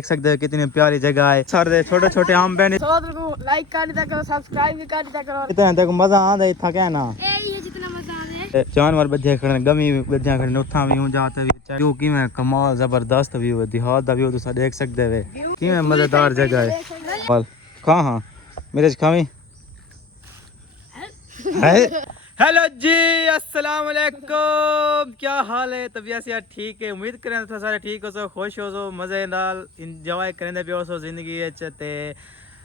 देख सकते हो कितनी प्यारी जगह है। सारे छोटे छोटे आम पे लाइक कर दिया करो, सब्सक्राइब भी कर दिया करो। इतना तक मजा आंदा इतना क्या ना ये जितना मजा आ रहा जानवर बच्चे खड़े गमी बच्चे खड़े उठा भी हूं जाते भी क्योंकि मैं कमाल जबरदस्त व्यू है देहात दा व्यू तुसा देख सकते हो कि मैं मजेदार जगह है। और कहां मेरे खावी है। हेलो जी अस्सलाम वालेकुम, क्या हाल है? तबीयत से ठीक है? उम्मीद करें तो सारे ठीक हो सो, खुश हो सो, मजे नाल इंजॉय करें पियो सो जिंदगी ते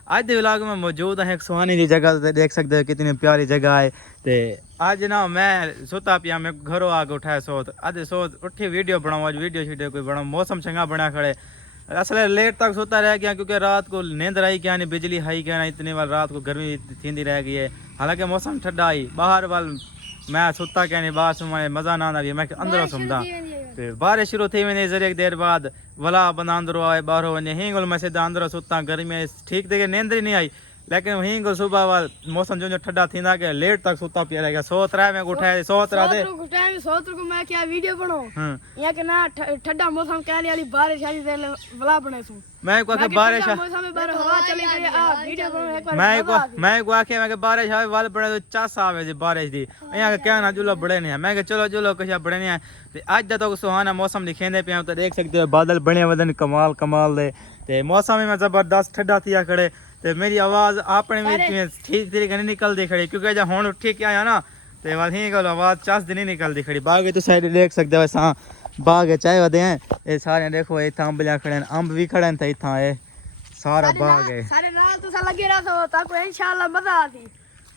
आज दे व्लॉग में मौजूद है एक सुहानी जी जगह ते देख सकते हो कितनी प्यारी जगह है। ते आज ना मैं सोता पिया मैं घरों आके उठाया सोत आज सोत उठी वीडियो बनाऊँ आज वीडियो शीडियो कोई बनाऊँ मौसम चंगा बना खड़े असल लेट तक सोता रह गया क्योंकि रात को नींद आई क्या नहीं बिजली हाई क्या नहीं इतनी बार रात को गर्मी थींदी रह गई है। हालांकि मौसम ठंडा आई बाहर वाल मैं सुता क्या नहीं बाहर सुमाए मज़ा ना आना मैं अंदर सुमदा तो बारिश शुरू थी मैंने जरिए देर बाद वला बंदा अंदर आए बाहर वने हिंगल मैं सीधा अंदर सुता गर्मी ठीक थे नींद ही नहीं आई लेकिन हिंगल सुबह वाल मौसम जो ठंडा थी ना के लेट तक सुता पिया रह गया सोत रहा मैं उठाया सोत रहा थे सोत को मैं क्या वीडियो बनाऊं यहाँ के ना ठंडा मौसम कहने वाली बारिश आई दे वला बने सु मैं को के बारिश मौसम में बाहर हवा चली गई आ वीडियो बनाऊं एक बार मैं को आके मैं के बारिश आवे वाल बने तो चास आवे जी बारिश दी यहाँ के क्या ना जुलो बड़े नहीं है मैं के चलो चलो कुछ बड़े नहीं है ते आज दा तो सुहाना मौसम दिखेंदे पे तो देख सकते हो बादल बने वदन कमाल कमाल दे ते मौसम में जबरदस्त ठंडा थिया खड़े ते मेरी आवाज आपने में ठीक तरीके नहीं निकल दी खड़ी क्योंकि जब हुन उठी के आया ना ते वाल ही गल आवाज चास दिन नहीं निकल दी खड़ी बाग तो साइड देख सकते हो सा बाग चाय वदे हैं ये सारे देखो ये अम्ब जा खड़े अम्ब भी खड़े थे इथा ये सारा बाग है सारे नाल तो लगे रहा तो ताको इंशाल्लाह मजा आती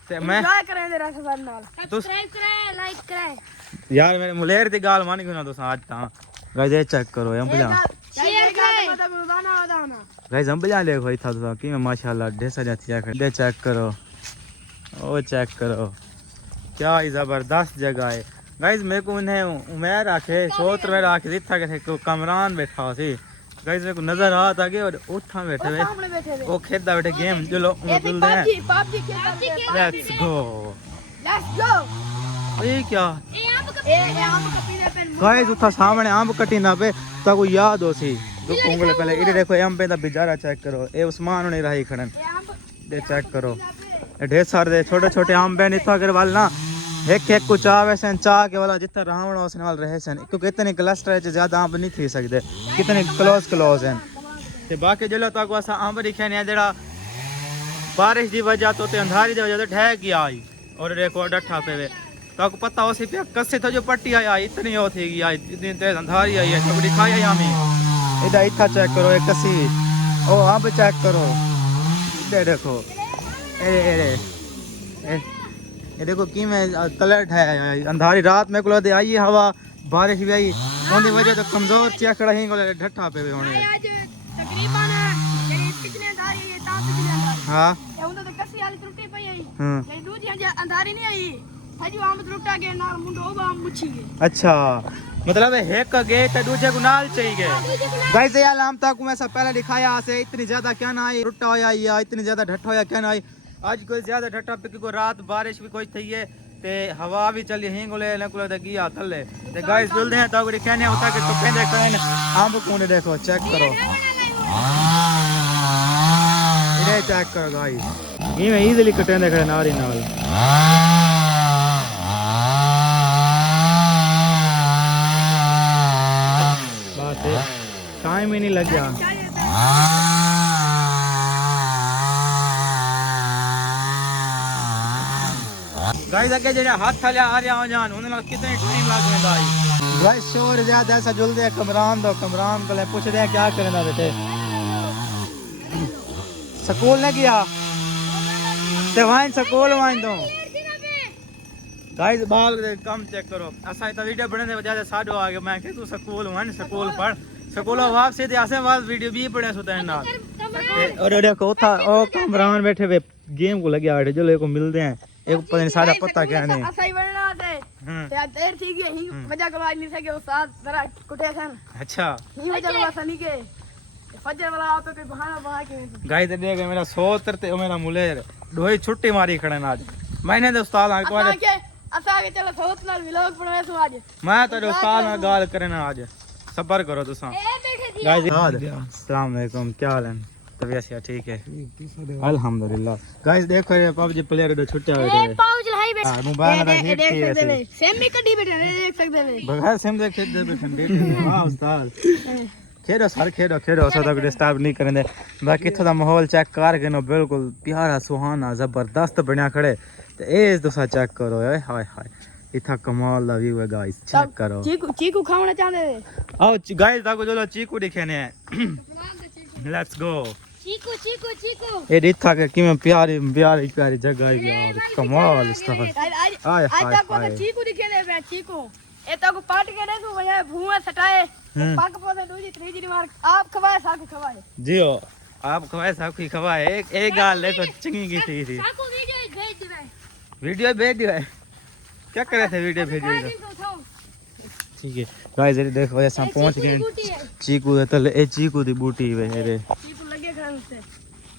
ते मैं एंजॉय करें जरा सारे नाल सब्सक्राइब करें लाइक करें यार मेरे मुलेर दी गाल मान क्यों ना तो आज ता गाइस चेक करो अम्ब जा शेयर करें मतलब रोजाना रोजाना गाइस अम्ब जा देखो इथा तो कि मैं माशाल्लाह ढेसा जाती खड़े चेक करो ओ चेक करो क्या ही जबरदस्त जगह है गाइस मेरे को उन्हें उम्मीद रखे सोच में रखे इतना के थे कमरान बैठा सी गाइस मेरे को नजर आ था कि और उठा बैठे हुए वो खेलता बैठे गेम जो लोग खेलते हैं लेट्स गो ये क्या गाइस उठा सामने आम कटिंदा पे तो को याद हो सी दुख उंगले पहले इधर देखो एम पे दा बिजारा चेक करो ए उस्मान ने रही खड़न दे चेक करो ढेर सारे छोटे छोटे आम पे इतना कर वाल ना एक एक को चावे सन चाह के वाला जितना रावण उसने वाल रहे सन क्योंकि इतने क्लस्टर है ज्यादा आम नहीं थी सकते कितने क्लोज हैं ते बाकी जलो तक असा आम दिखे ने जेड़ा बारिश की वजह तो अंधारी की वजह तो ढह गया आई और देखो डठा पे तो पता हो सी पे कसे तो जो पट्टी आई इतनी हो थी आई इतनी तेज अंधारी आई है सब दिखाई आई हमें इधर इतना चेक करो एक कसी ओ आम चेक करो इधर देखो ये देखो कि मैं कलर है अंधारी रात में को दे आई हवा बारिश भी आई उनकी वजह तो कमजोर चिया खड़ा ही ढट्ठा पे होने तकरीबन कितने अंधारी है ता कितने अंधारी हां ये उन तो कसी वाली त्रुटि पई आई नहीं दूजी अंधारी नहीं आई हजू आम त्रुटा के नाल मुंडो बा मुछी गए अच्छा मतलब एक गए तो दूसरे को नाल चाहिए गाइस ये आम तक मैं सब पहले दिखाया से इतनी ज्यादा क्या ना आई रुटा होया या इतनी ज्यादा ढट्ठा होया क्या ना आई आज कोई ज्यादा ढट्ठा पे क्योंकि रात बारिश भी कोई थी है ते हवा भी चली हिंगले नकुले ते गिया थल्ले ते गाइस जुलदे हैं तो कोई कहने होता कि तो कहंदे कन आम कोने देखो चेक करो ये चेक करो गाइस ये मैं इजीली कटेंदे खड़े नारी नाल बात है टाइम ही नहीं लग गया गाइस अगे जेड़ा हाथ थले आ रहा हो जान उन नाल कितने टाइम लग वेंदा है गाइस शोर ज्यादा ऐसा जुलदे है कमरान को ले पूछ रहे क्या करना बेटे स्कूल ने गया ते वाइन स्कूल वाइन दो गाइस बाल कम चेक करो असा तो वीडियो बनने वजह से साडो आ गया मैं कि तू स्कूल वाइन स्कूल पढ़ स्कूल वापस से आसे बाद वीडियो भी पड़े सुते नाल और देखो था ओ कमरान बैठे हुए गेम को लगे बैठे जो लोग को मिलते हैं एक पता नहीं सारा पता क्या नहीं सही बनना थे ते देर थी गई ही मजा करवा नहीं सके उस्ताद जरा कुटे सन अच्छा ही मजा करवा सनी के फजर वाला आप पे बहाना बहा के गाइस देख मेरा सोतर ते मेरा मुलेर दोई छुट्टी मारी खड़न आज मैंने तो उस्ताद आ को असा के चलो सोत नाल व्लॉग बनावे सो आज मैं तो उस्ताद नाल गाल करना आज सबर करो तुसा ए बैठे गाइस अस्सलाम वालेकुम, क्या हाल है? तबीयत से ठीक है? अल्हम्दुलिल्लाह। गाइस देखो ये पबजी प्लेयर दो छुट्टे हुए थे। पाउच लाई बैठे हां मोबाइल ना हिट देख थी सकते वैसे। हैं सेम भी कड्डी बैठे देख सकते हैं बगैर सिम देख दे बैठे। वाह उस्ताद। खेलो सर खेलो ऐसा तो डिस्टर्ब नहीं करेंगे। बाकी इथों दा माहौल चेक कर के नो बिल्कुल प्यारा सुहाना जबरदस्त बनया खड़े। ते ए तुसा चेक करो ओए हाय हाय। इथा कमाल दा व्यू है गाइस, चेक करो। चीकू खाना चाहते हैं आओ गाइस ताको जो चीकू दिखेने हैं। Let's go. चीकू ये इथा के किमें प्यारी जगह है यार, कमाल उस्ताद। आज तक को चीकू दिखे ले चीकू ए तो को पाट के दे तू भैया भूआ सटाए पक पौधे दूजी तीसरी मार आप खवाए साकू खवाए जियो आप खवाए साकू खवाए एक गाल देखो चिंगी की थी साकू वीडियो भेज दे वीडियो भेज दिया है। क्या करे थे वीडियो भेज दिया? ठीक है गाइस ये देखो ऐसा पहुंच गए चीकू दे तले ए चीकू दी बूटी वे रे चीकू लगे खड़े से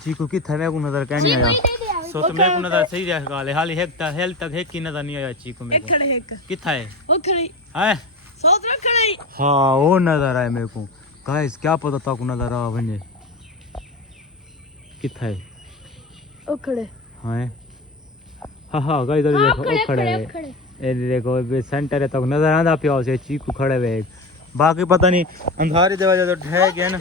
चीकू किथे मेरे को नजर कहनी आया सो तो मेरे को नजर सही रहा गाल हाली हेल तक एक की नजर नहीं आया चीकू मेरे एक को खड़े एक किथा है वो खड़ी है सोच रख खड़ी हां वो नजर आया मेरे को गाइस क्या पता था को नजर आ बने किथा है वो खड़े हां हां गाइस देखो वो खड़े है ए देखो ये सेंटर है तो नजर आंदा पियो से चीकू खड़े हुए बाकी पता नहीं अंधारी दे वजह तो ढह गए ना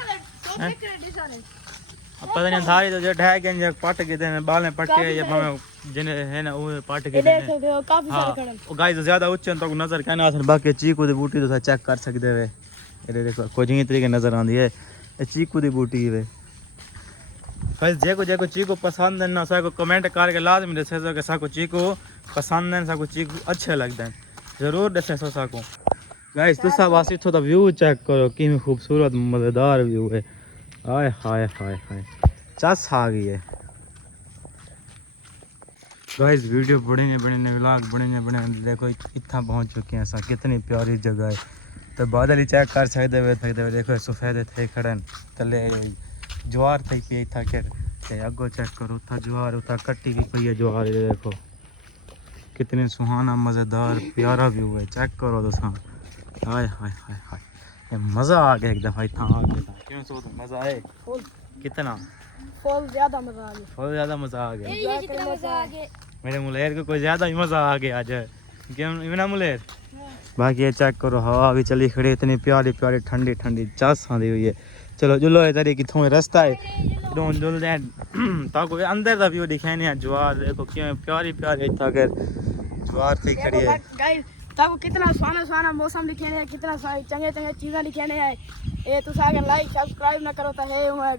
पता नहीं अंधारी तो जो ढह गए जो पट गए थे बाल पटे या भावे जिने है ना वो पट गए देख सकते हो काफी सारे खड़े ओ गाइस ज्यादा उच्च तो नजर कहना आसन बाकी चीकू दी बूटी तो चेक कर सकदे वे ये देखो कोई जिंगी तरीके नजर आंदी है ये चीकू दी बूटी वे गाइस जेको चीकू पसंद है ना साको कमेंट करके लाजमी दसो कि साको चीकू पसंद है साको चीकू अच्छे लगते हैं जरूर दसो साको गाइस तुसा वासी तो व्यू चेक करो कि खूबसूरत मजेदार व्यू है हाय हाय हाय हाय चस आ गई है गाइस वीडियो बड़े व्लॉग बड़े देखो इतना पहुंच चुके हैं सा कितनी प्यारी जगह है तो बादल ही चेक कर सकते हुए देखो सफेद थे खड़न तले ज्वार थी पी था के अगो चेक करो उथा ज्वार उथा कट्टी की पई है ज्वार ये देखो कितनी सुहाना मजेदार प्यारा व्यू है चेक करो दोस्तों हाय हाय हाय हाय ये मजा आ गया एक दफा इतना आ गया क्यों सो तो मजा आए कितना फुल ज्यादा मजा आ गया बहुत ज्यादा मजा आ गया ये जितना मजा आ गया मेरे मुलेर को कोई ज्यादा ही मजा आ गया आज क्यों इमना मुलेर बाकी ये चेक करो हवा भी चली खड़ी इतनी प्यारी ठंडी चास आंदी हुई है चलो जुलो ये तरी किथों रास्ता है डोन जुल दे ताको अंदर दा व्यू दिखाने ज्वार देखो क्यों प्यारी इतना कर ज्वार थी खड़ी है गाइस ताको कितना सुहाना मौसम लिखे है कितना चंगे चीज़ें लिखे है ये तुसा अगर लाइक सब्सक्राइब ना करो तो है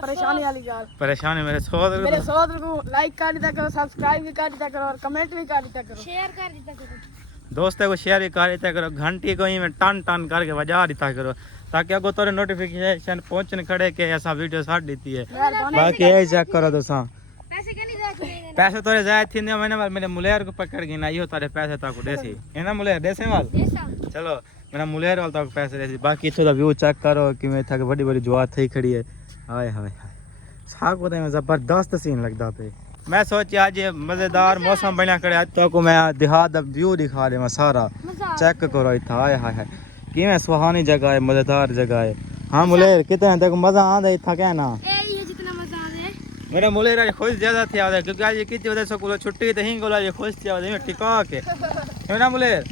परेशानी वाली गाल परेशानी मेरे सोदर को लाइक कर दिया करो सब्सक्राइब भी कर दिया करो और कमेंट भी कर दिया करो शेयर कर दिया करो दोस्तों को शेयर भी कर दिया करो घंटी को ही में टन करके बजा दिया करो ताकि अगो तोरे नोटिफिकेशन पहुंचने खड़े के ऐसा वीडियो छाड़ देती है बाकी ये चेक करो दोस्तों पैसे तोरे जाए थी मैंने मेरे मुलेर को पकड़ के ना यो तारे पैसे ताको देसी है ना मुलेर देसे वाल चलो मेरा मुलेर वाल ताको पैसे देसी बाकी थोड़ा व्यू चेक करो कि मैं था बड़ी ज्वार थी खड़ी है हाय हाय हाय साग में जबरदस्त सीन लगता पे मैं सोची आज ये मजेदार मौसम बना करे आज तो को मैं देहात दा व्यू दिखा दे मैं सारा चेक करो इतना हाय हाय हाय कि मैं सुहानी जगह है मजेदार जगह है हाँ मुलेर कितना तक मजा आंदा इतना कहना ये जितना मजा आवे मेरा मुलेर आज खुश ज्यादा थी आवे क्योंकि आज कितनी वजह से स्कूल छुट्टी तो ही गोला ये खुश थी आवे में टिका के है ना मुलेर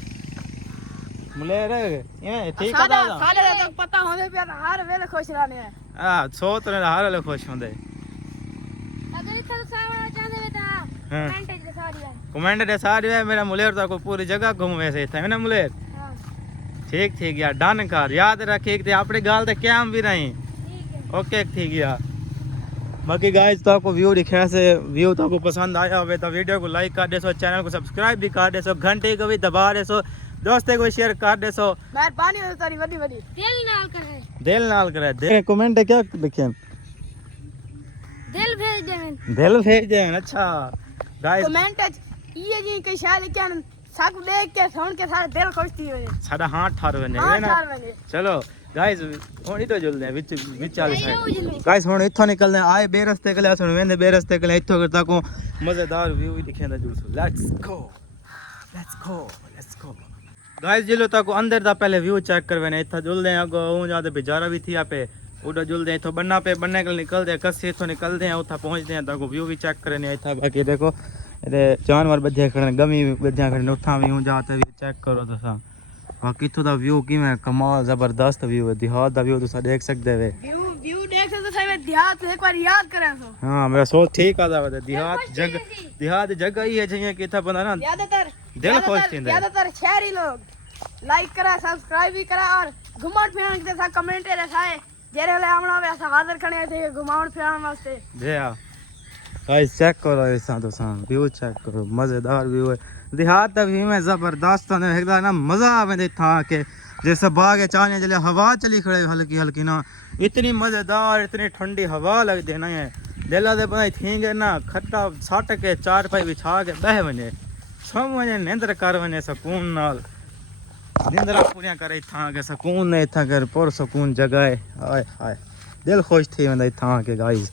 ये ठीक है सारे तक पता होने पे हर वेले खुश रहने है हां सो तो हर वेले खुश होंदे अगर इतना सावना चाहते बेटा कमेंट दे सारी है कमेंट दे सारी है मेरा मुलेर तो को पूरी जगह घूम वैसे था है ना मुलेर ठीक यार डन कर याद रख एक अपने गाल ते कैम भी रही ओके ठीक यार बाकी गाइस तो आपको व्यू दिखा से व्यू तो आपको पसंद आया हो तो वीडियो को लाइक कर देसो चैनल को सब्सक्राइब भी कर देसो घंटे को भी दबा देसो दोस्तों को शेयर कर देसो मेहरबानी हो तारी बड़ी दिल नाल करे दे कमेंट क्या लिखे दिल भेज दे अच्छा गाइस कमेंट ये जी कोई शायद क्या साकू देख के सुन के सारा दिल खुश थी हो साडा हाथ ठार बने है ना चलो गाइस हुन तो जल्दी है विच वाली साइड गाइस हुन इथों निकलने आए बेरस्ते के लिए सुन वेंदे बेरस्ते के लिए इथों करता को मजेदार व्यू भी दिखेंदा जुलसो लेट्स गो गाइस जिलो तक अंदर दा पहले व्यू चेक करवे ने इथा जुलदे अगो ऊ जाते बेचारा भी थिया पे उडा जुलदे इथो बन्ना पे बन्ने के निकलदे कस्से इथो निकलदे हैं उथा पहुंचदे हैं तक व्यू भी चेक करने इथा बाकी देखो ये जानवर बधे खड़े गमी बधे खड़े उथा भी ऊ जाते भी चेक करो तुसा बाकी इथो दा व्यू किवें कमाल जबरदस्त व्यू है देहात दा व्यू तुसा देख सकदे वे व्यू देख सकते सही में देहात एक बार याद करें तो हां मेरा सोच ठीक आदा वे देहात जगह ही है जइया कि इथा बंदा ना ज्यादातर दिल खुश थिंदा ज्यादातर शहरी लोग लाइक करा सब्सक्राइब भी करा और घुमाण फिरण के साथ कमेंट रखाए जेरे वाले हमना वे हाजिर खड़े थे घुमाण फिरण वास्ते जे आ गाइस चेक करो ऐसा तो सा व्यू चेक करो मजेदार व्यू है देहात दा व्यू में जबरदस्त ने एकदा ना मजा आवे दे था के जैसे बाग चाने जले हवा चली खड़े हल्की हल्की ना इतनी मजेदार इतनी ठंडी हवा लग देना है दिला दे बनाई थींगे ना खट्टा साट के चार पाई बिछा के बह वने सम वने नींदर कर वने सुकून नाल नींदरा पूरियां करे था के सुकून ने था कर पुर सुकून जगह है हाय हाय दिल खुश थी वंदा था के गाइस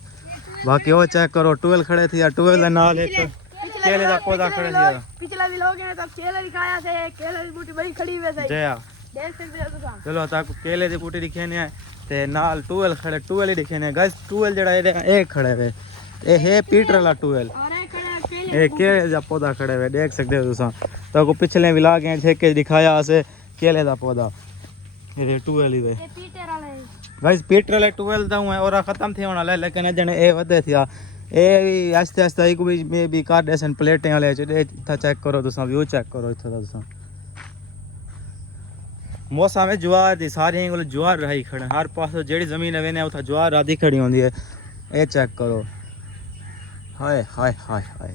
बाकी वो चेक करो टूवेल खड़े थी या टूवेल नाल एक केले दा पौधा खड़े थी पिछला भी लोग हैं तब केले दिखाया से केले की बूटी बड़ी खड़ी हुई है जया देख सकते हो तो चलो ताको केले दी बूटी दिखे ने ते नाल टूवेल खड़े टूवेल ही दिखे ने गाइस टूवेल जड़ा ए खड़े वे ए है पीटर वाला टूवेल ए केले दा पौधा खड़े वे देख सकते हो तुसा ताको पिछले भी लागे छे के दिखाया से केले दा पौधा ये टूवेल ही वे ये पीटर वाला है गाइस पीटर वाला टूवेल दा हुआ और खत्म थे होना ले लेकिन जने ए वधे थिया ए भी आस्ते आस्ते एक भी में भी काट देसन प्लेटें वाले था चेक करो तुसा व्यू चेक करो इथो दा तुसा मौसम में ज्वार दी सारी कोल ज्वार रही खड़े हर पास जेड़ी जमीन है उथा ज्वार आदि खड़ी होंदी है ए चेक करो हाय हाय हाय हाय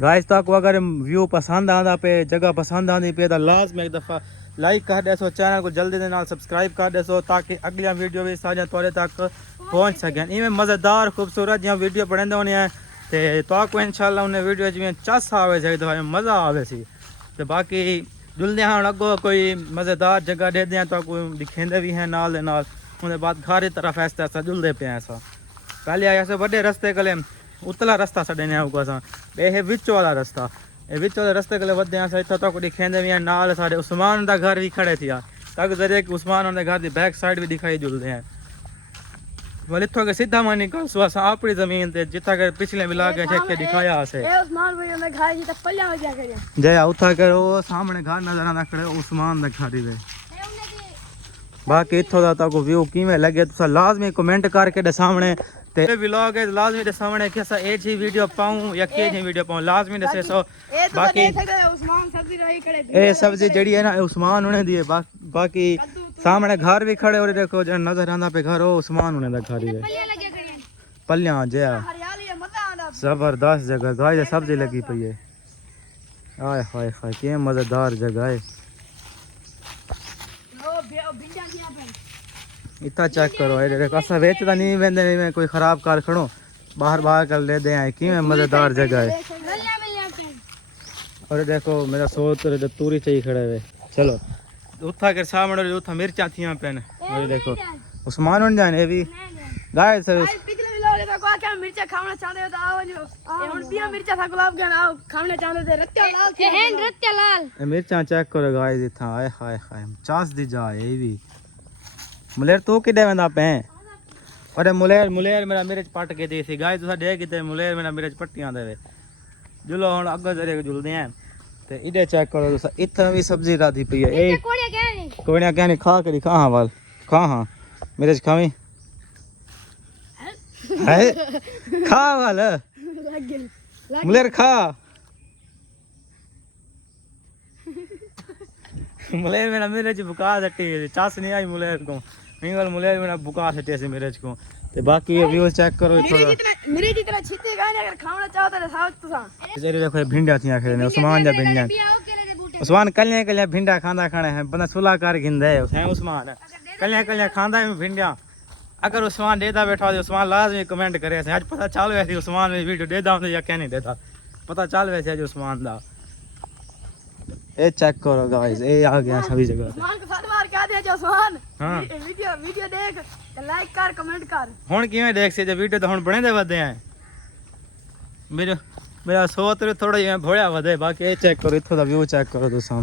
गाइस ताको अगर व्यू पसंद आंदा पे जगह पसंद आंदी पे तो लाजमी एक दफ़ा लाइक कर देसो चैनल को जल्दी दे नाल सब्सक्राइब कर देसो ताकि अगली वीडियो भी सारियां तोड़े तक पहुंच सकें इवें मज़ेदार खूबसूरत जियां वीडियो बनदे होने हैं ते ताको इंशाल्लाह उन्हें वीडियो जिवें चस आवे से तो मज़ा आवे सी ते बाकी जुलदे हैं अगो कोई मज़ेदार जगह दे दें तो कोई दिखेंदे भी हैं नाल दे नाल उनके बाद घर की तरफ ऐसा ऐसा जुलदे पे ऐसा पहले आया से बड़े रस्ते कले उतला रास्ता छड़े ने आऊगा सा ये विच वाला रास्ता ये विच वाले रास्ते कले वधे सा इतना तो दिखेंदे भी हैं नाल सारे उस्मान दा घर भी खड़े थिया तक जरिए कि उस्मान उनके घर की बैक साइड भी दिखाई जुलदे हैं बोले इथों के सीधा मानी निकल सो असा अपनी जमीन ते जिथा के पिछले मिला के छेक के दिखाया से ए उस्मान भाई ने घर जी तक पल्ला हो जा करे जय उठा के वो सामने घर नजर आना खड़े उस्मान दा घर ही वे बाकी इथों दा ताको व्यू किवें लगे तुसा लाजमी कमेंट करके दे सामने ते व्लॉग है लाजमी दे सामने कैसा ए जी वीडियो पाऊं या के जी वीडियो पाऊं लाजमी दसे सो बाकी उस्मान सब्जी रही खड़े ए सब्जी जड़ी है ना उस्मान उन्हें दिए बाकी सामने घर भी खड़े और देखो जो नजर आंदा पे घर उस्मान उन्हें दा घर ही है पल्लियां जया हरियाली है मजा आंदा जबरदस्त जगह गाय सब्जी लगी पई है हाय हाय हाय के मजेदार जगह है भिंडियां दिया पे इतना चेक करो ये देखो असा वेचता नहीं वेंदे में कोई खराब कार खड़ो बाहर बाहर कर ले दे आए कि मजेदार जगह है और देखो मेरा सोच रे तूरी चाहिए खड़े हुए चलो उठा के सामने उठा मिर्चा थियां पेन और देखो उस्मान उन जाने भी गाय सर पिछले भी लोग तो को क्या मिर्चा खाना चाहते हो तो आओ जो हुन पिया मिर्चा था गुलाब जान आओ खाना चाहते थे रत्या लाल थे हैं रत्या लाल ए मिर्चा चेक करो गाय था हाय हाय हाय 50 दी जा ये भी मुलेर तू किडे वेंदा पे अरे मुलेर मेरा मिर्च पट के दी सी गाय तुसा दे किते मुलेर मेरा मिर्च पट्टियां देवे जुलो हुन अग्गे जरे जुलदे हैं ते इडे चेक करो तुसा इतना भी सब्जी राधी पई है ए कोड़िया कहनी खा के दिखा हां वाल खा हां मिर्च खावी है खा वाल मुलेर खा मुलेर मेरा मिर्च बुखार सटी चास नहीं आई मुलेर को मिंगल मुलेर मेरा बुखार सटे से मिर्च को ते बाकी ये व्यू चेक करो मेरे जितना छिते गाने अगर खाना चाहता है साथ तो सा जरे देखो भिंडिया थी आखे ने उस्मान जा भिंडिया उस्मान कलिया भिंडा खांदा खाने है बंदा सुला कर गिंदे है उस्मान कलिया खांदा है भिंडिया अगर उस्मान देता बैठा तो उस्मान लाजमी कमेंट करे आज पता चल वैसे उस्मान में वीडियो देता हूं या क्या नहीं देता पता चल वैसे आज उस्मान दा ए चेक करो गाइस ए आ गया सभी जगह उस्मान को साथ मार के आ दिया जो उस्मान हां वीडियो देख लाइक कर कमेंट कर हुन किवें देख से जे वीडियो तो हुन बने दे वदे हैं मेरा सोच रे थोड़ा जिहा भोया वदे बाकी ए चेक करो इथों दा व्यू चेक करो तुसां